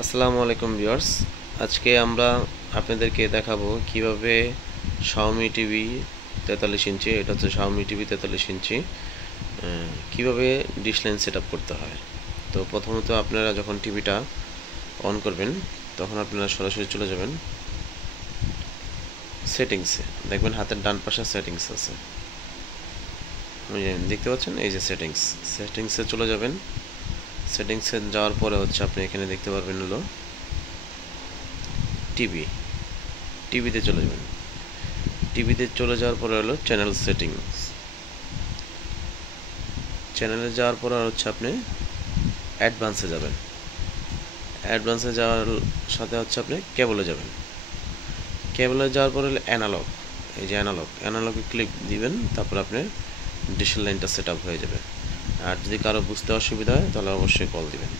আসসালামু আলাইকুম ভিউয়ার্স। আজকে আমরা আপনাদেরকে দেখাবো কিভাবে Xiaomi টিভি 43 ইঞ্চি, এটা হচ্ছে Xiaomi টিভি 43 ইঞ্চি, কিভাবে ডিশ লাইন সেট আপ করতে হয়। তো প্রথমত আপনারা যখন টিভিটা অন করবেন তখন আপনারা সরাসরি চলে যাবেন সেটিংসে। দেখবেন হাতের ডান পাশে সেটিংস আছে, দেখতে পাচ্ছেন, এই যে সেটিংসে চলে যাবেন। সেটিংসে যাওয়ার পরে হচ্ছে আপনি এখানে দেখতে পারবেন হলো টিভিতে চলে যাবেন। টিভিতে চলে যাওয়ার পরে হলো চ্যানেল সেটিংস। চ্যানেলে যাওয়ার পরে হচ্ছে আপনি অ্যাডভান্সে যাবেন। অ্যাডভান্সে যাওয়ার সাথে হচ্ছে আপনি কেবলে যাবেন। কেবলে যাওয়ার পরে হলো অ্যানালগ, এই যে অ্যানালগে ক্লিক দিবেন, তারপর আপনি ডিশের লাইনটা সেট আপ হয়ে যাবে। আর যদি কারো বুঝতে অসুবিধা হয় তাহলে অবশ্যই কল দিবেন।